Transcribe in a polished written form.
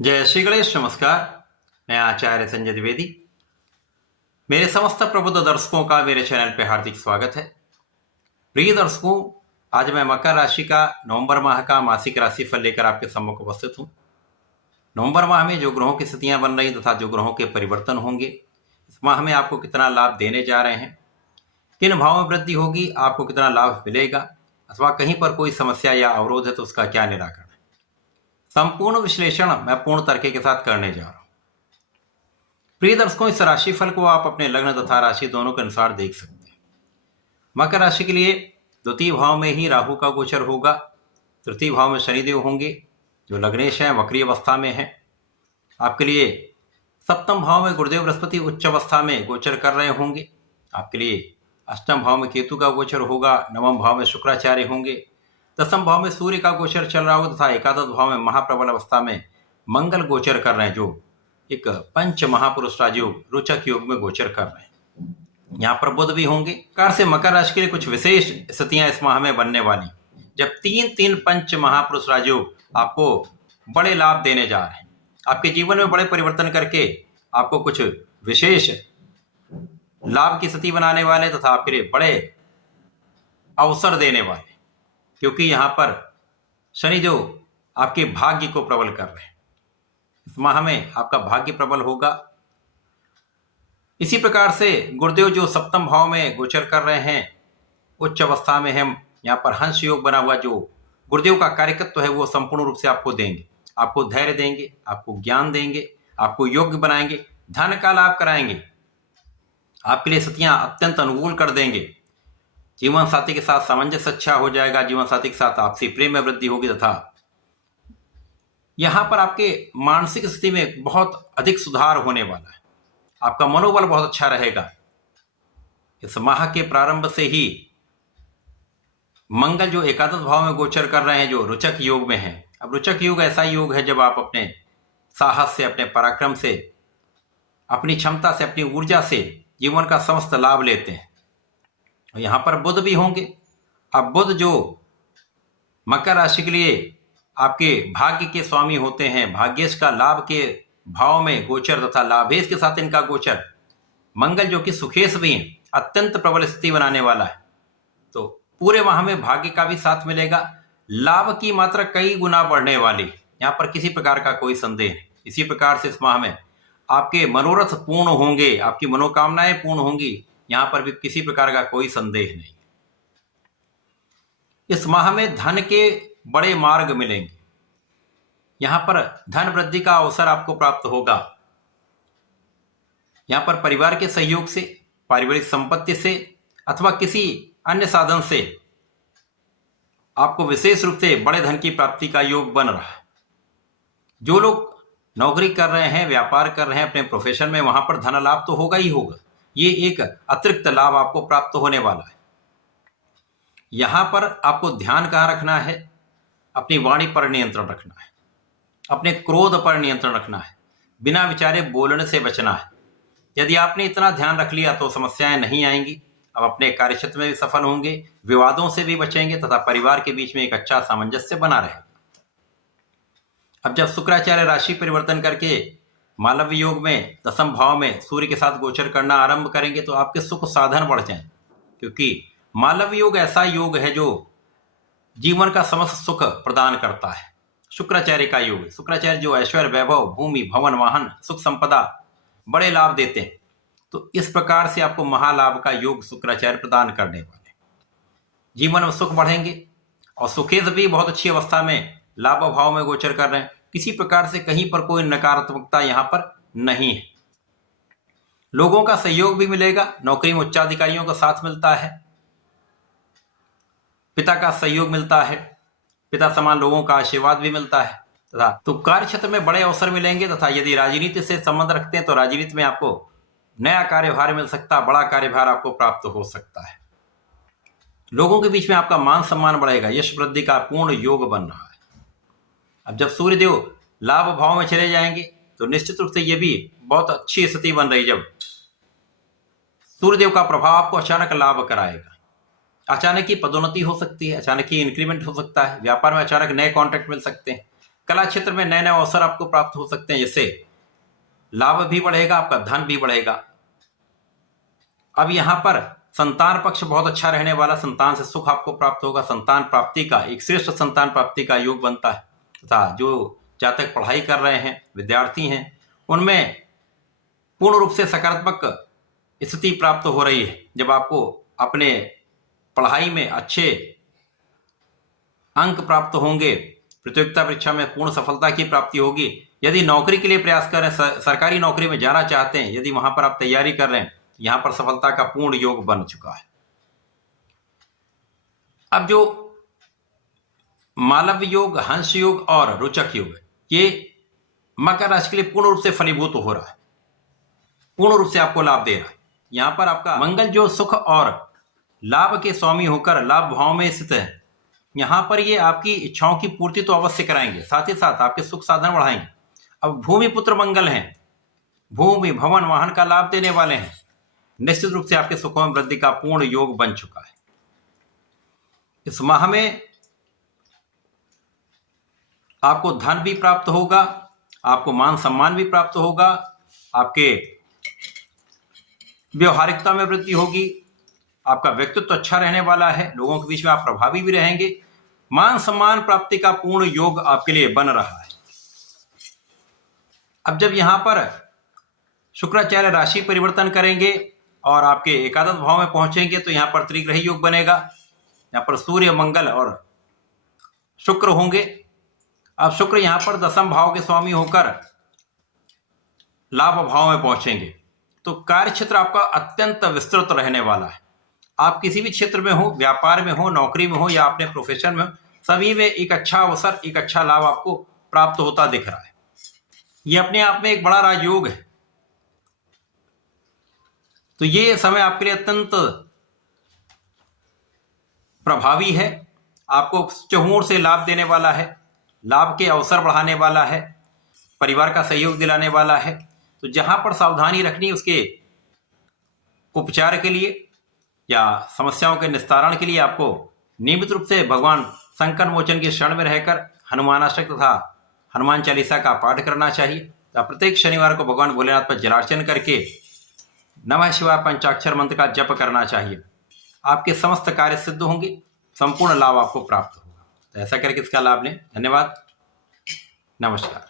जय श्री गणेश। नमस्कार। मैं आचार्य संजय द्विवेदी। मेरे समस्त प्रबुद्ध दर्शकों का मेरे चैनल पे हार्दिक स्वागत है। प्रिय दर्शकों, आज मैं मकर राशि का नवंबर माह का मासिक राशिफल लेकर आपके सम्मुख उपस्थित हूँ। नवंबर माह में जो ग्रहों की स्थितियां बन रही तथा जो ग्रहों के परिवर्तन होंगे, इस माह में आपको कितना लाभ देने जा रहे हैं, किन भावों में वृद्धि होगी, आपको कितना लाभ मिलेगा, अथवा कहीं पर कोई समस्या या अवरोध है तो उसका क्या निराकरण, संपूर्ण विश्लेषण मैं पूर्ण तरीके के साथ करने जा रहा हूं। प्रिय दर्शकों, इस राशिफल को आप अपने लग्न तथा राशि दोनों के अनुसार देख सकते हैं। मकर राशि के लिए द्वितीय भाव में ही राहु का गोचर होगा। तृतीय भाव में शनिदेव होंगे जो लग्नेश हैं, वक्री अवस्था में है। आपके लिए सप्तम भाव में गुरुदेव बृहस्पति उच्च अवस्था में गोचर कर रहे होंगे। आपके लिए अष्टम भाव में केतु का गोचर होगा। नवम भाव में शुक्राचार्य होंगे। दसम भाव में सूर्य का गोचर चल रहा होगा तथा एकादश भाव में महाप्रबल अवस्था में मंगल गोचर कर रहे हैं, जो एक पंच महापुरुष राजयोग रोचक योग में गोचर कर रहे हैं। यहाँ पर बुध भी होंगे। कार से मकर राशि के लिए कुछ विशेष स्थितियां इस माह में बनने वाली, जब तीन तीन पंच महापुरुष राजयोग आपको बड़े लाभ देने जा रहे हैं। आपके जीवन में बड़े परिवर्तन करके आपको कुछ विशेष लाभ की स्थिति बनाने वाले तथा आपके लिए बड़े अवसर देने वाले, क्योंकि यहाँ पर शनि जो आपके भाग्य को प्रबल कर रहे हैं। इस माह में आपका भाग्य प्रबल होगा। इसी प्रकार से गुरुदेव जो सप्तम भाव में गोचर कर रहे हैं, उच्च अवस्था में हम यहाँ पर हंस योग बना हुआ, जो गुरुदेव का कार्यकत्व है वो संपूर्ण रूप से आपको देंगे। आपको धैर्य देंगे, आपको ज्ञान देंगे, आपको योग्य बनाएंगे, धन का लाभ कराएंगे, आपके लिए स्थितियां अत्यंत अनुकूल कर देंगे। जीवन साथी के साथ सामंजस्य अच्छा हो जाएगा। जीवन साथी के साथ आपसी प्रेम में वृद्धि होगी तथा यहां पर आपके मानसिक स्थिति में बहुत अधिक सुधार होने वाला है। आपका मनोबल बहुत अच्छा रहेगा। इस माह के प्रारंभ से ही मंगल जो एकादश भाव में गोचर कर रहे हैं, जो रोचक योग में है। अब रोचक योग ऐसा योग है जब आप अपने साहस से, अपने पराक्रम से, अपनी क्षमता से, अपनी ऊर्जा से जीवन का समस्त लाभ लेते हैं। यहां पर बुध भी होंगे। अब बुध जो मकर राशि के लिए आपके भाग्य के स्वामी होते हैं, भाग्येश का लाभ के भाव में गोचर तथा लाभेश के साथ इनका गोचर, मंगल जो कि सुखेश भी हैं, अत्यंत प्रबल स्थिति बनाने वाला है। तो पूरे माह में भाग्य का भी साथ मिलेगा। लाभ की मात्रा कई गुना बढ़ने वाली, यहाँ पर किसी प्रकार का कोई संदेह नहीं। इसी प्रकार से इस माह में आपके मनोरथ पूर्ण होंगे, आपकी मनोकामनाएं पूर्ण होंगी, यहां पर भी किसी प्रकार का कोई संदेह नहीं। इस माह में धन के बड़े मार्ग मिलेंगे। यहां पर धन वृद्धि का अवसर आपको प्राप्त होगा। यहां पर परिवार के सहयोग से, पारिवारिक संपत्ति से अथवा किसी अन्य साधन से आपको विशेष रूप से बड़े धन की प्राप्ति का योग बन रहा है। जो लोग नौकरी कर रहे हैं, व्यापार कर रहे हैं अपने प्रोफेशन में, वहां पर धन लाभ तो होगा ही होगा। ये एक अतिरिक्त लाभ आपको प्राप्त होने वाला है। यहां पर आपको ध्यान कहाँ रखना है? अपनी वाणी पर नियंत्रण रखना है, अपने क्रोध पर नियंत्रण रखना है, बिना विचारे बोलने से बचना है। यदि आपने इतना ध्यान रख लिया तो समस्याएं नहीं आएंगी। अब अपने कार्यक्षेत्र में भी सफल होंगे, विवादों से भी बचेंगे तथा परिवार के बीच में एक अच्छा सामंजस्य बना रहेगा। अब जब शुक्राचार्य राशि परिवर्तन करके मालव्य योग में दसम भाव में सूर्य के साथ गोचर करना आरंभ करेंगे तो आपके सुख साधन बढ़ जाएं, क्योंकि मालव्य योग ऐसा योग है जो जीवन का समस्त सुख प्रदान करता है। शुक्राचार्य का योग, शुक्राचार्य जो ऐश्वर्य, वैभव, भूमि, भवन, वाहन, सुख संपदा, बड़े लाभ देते हैं। तो इस प्रकार से आपको महालाभ का योग शुक्राचार्य प्रदान करने वाले। जीवन में सुख बढ़ेंगे और सुखेश भी बहुत अच्छी अवस्था में लाभ भाव में गोचर कर रहे हैं। किसी प्रकार से कहीं पर कोई नकारात्मकता यहां पर नहीं है। लोगों का सहयोग भी मिलेगा। नौकरी में उच्चाधिकारियों का साथ मिलता है, पिता का सहयोग मिलता है, पिता समान लोगों का आशीर्वाद भी मिलता है तथा तो कार्य क्षेत्र में बड़े अवसर मिलेंगे। तथा यदि राजनीति से संबंध रखते हैं तो राजनीति में आपको नया कार्यभार मिल सकता, बड़ा कार्यभार आपको प्राप्त हो सकता है। लोगों के बीच में आपका मान सम्मान बढ़ेगा। यश वृद्धि का पूर्ण योग बन रहा है। अब जब सूर्यदेव लाभ भाव में चले जाएंगे तो निश्चित रूप से यह भी बहुत अच्छी स्थिति बन रही। जब सूर्यदेव का प्रभाव आपको अचानक लाभ कराएगा। अचानक ही पदोन्नति हो सकती है, अचानक ही इंक्रीमेंट हो सकता है, व्यापार में अचानक नए कॉन्ट्रैक्ट मिल सकते हैं, कला क्षेत्र में नए नए अवसर आपको प्राप्त हो सकते हैं, जिससे लाभ भी बढ़ेगा, आपका धन भी बढ़ेगा। अब यहां पर संतान पक्ष बहुत अच्छा रहने वाला, संतान से सुख आपको प्राप्त होगा। संतान प्राप्ति का एक श्रेष्ठ संतान प्राप्ति का योग बनता है तथा जो जातक पढ़ाई कर रहे हैं, विद्यार्थी हैं, उनमें पूर्ण रूप से सकारात्मक स्थिति प्राप्त हो रही है। जब आपको अपने पढ़ाई में अच्छे अंक प्राप्त होंगे, प्रतियोगिता परीक्षा में पूर्ण सफलता की प्राप्ति होगी। यदि नौकरी के लिए प्रयास कर रहे हैं, सरकारी नौकरी में जाना चाहते हैं, यदि वहां पर आप तैयारी कर रहे हैं, यहां पर सफलता का पूर्ण योग बन चुका है। अब जो मालव योग, हंस योग और रोचक योग है, ये मकर राशि के लिए पूर्ण रूप से फलीभूत हो रहा है, पूर्ण रूप से आपको लाभ दे रहा है। यहां पर आपका मंगल जो सुख और लाभ के स्वामी होकर लाभ भाव में स्थित है, यहां पर ये आपकी इच्छाओं की पूर्ति तो अवश्य कराएंगे, साथ ही साथ आपके सुख साधन बढ़ाएंगे। अब भूमि पुत्र मंगल हैं, भूमि भवन वाहन का लाभ देने वाले हैं। निश्चित रूप से आपके सुखों में वृद्धि का पूर्ण योग बन चुका है। इस माह में आपको धन भी प्राप्त होगा, आपको मान सम्मान भी प्राप्त होगा, आपके व्यवहारिकता में वृद्धि होगी, आपका व्यक्तित्व अच्छा रहने वाला है, लोगों के बीच में आप प्रभावी भी रहेंगे। मान सम्मान प्राप्ति का पूर्ण योग आपके लिए बन रहा है। अब जब यहां पर शुक्राचार्य राशि परिवर्तन करेंगे और आपके एकादश भाव में पहुंचेंगे, तो यहां पर त्रिग्रही योग बनेगा। यहां पर सूर्य, मंगल और शुक्र होंगे। अब शुक्र यहां पर दसम भाव के स्वामी होकर लाभ भाव में पहुंचेंगे, तो कार्य क्षेत्र आपका अत्यंत विस्तृत रहने वाला है। आप किसी भी क्षेत्र में हो, व्यापार में हो, नौकरी में हो या अपने प्रोफेशन में हो, सभी में एक अच्छा अवसर, एक अच्छा लाभ आपको प्राप्त होता दिख रहा है। यह अपने आप में एक बड़ा राजयोग है। तो ये समय आपके लिए अत्यंत प्रभावी है, आपको चहुओं से लाभ देने वाला है, लाभ के अवसर बढ़ाने वाला है, परिवार का सहयोग दिलाने वाला है। तो जहां पर सावधानी रखनी, उसके उपचार के लिए या समस्याओं के निस्तारण के लिए आपको नियमित रूप से भगवान संकट मोचन की शरण में रहकर हनुमानाष्टक तथा हनुमान चालीसा का पाठ करना चाहिए। तो प्रत्येक शनिवार को भगवान भोलेनाथ पर जलार्चन करके नमः शिवाय पंचाक्षर मंत्र का जप करना चाहिए। आपके समस्त कार्य सिद्ध होंगे, संपूर्ण लाभ आपको प्राप्त होगा। तो ऐसा करके इसका लाभ लें। धन्यवाद, नमस्कार।